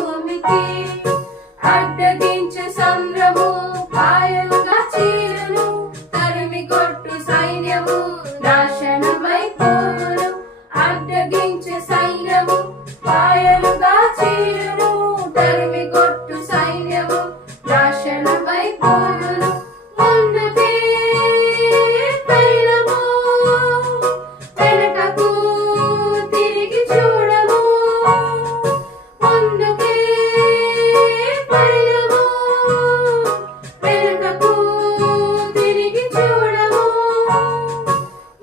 భూమికి అడ్డగించే సంద్రము పాయలుగా చీరును తరిమి కొట్టు సైన్యము నాశనమైపోవును అడ్డగించే సైన్యము పాయలుగా చీరును తరిమి కొట్టు సైన్యము నాశనమైపోవును ముందుకే పయనము వెనుకకు తిరిగి చూడము ముందుకే పయనము వెనుకకు తిరిగి చూడము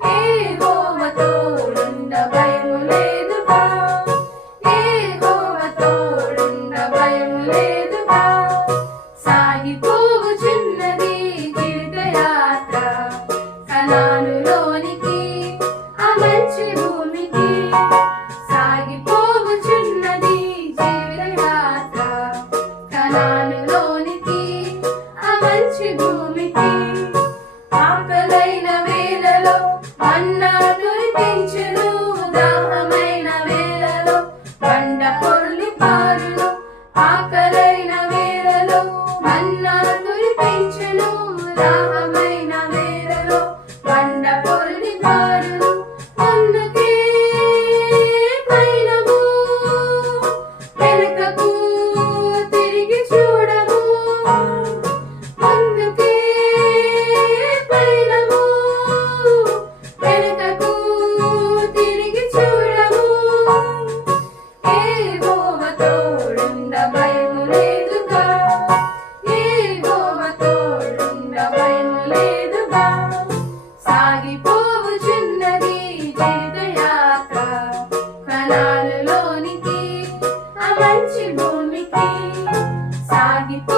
యెహోవా తోడుండ భయము లేదుగా యెహోవా తోడుండ భయము లేదుగా సాగిపోవుచున్నది జీవితయాత్ర కనానులోనికి ఆ మంచి భూమికి సాగిపోవుచున్నది జీవితయాత్ర కనానులోనికి ఆ మంచి భూమికి ఆకలైన వేళలో మన్నా కురిపించును దాహమైన వేళలో బండ పొర్లి పారును ఆకలైన వేళలో మన్నా కురిపించును దాహమైన వేళలో బండ పొర్లి పారును ముందుకే పయనము వెనుకకు తిరిగి చూడము ముందుకే పయనము వెనుకకు తిరిగి చూడము యెహోవా తోడుండ భయము లేదుగా యెహోవా తోడుండ భయము లేదుగా సాగిపోవుచున్నది జీవితయాత్ర కనానులోనికి ఆ మంచి భూమికి సాగిపో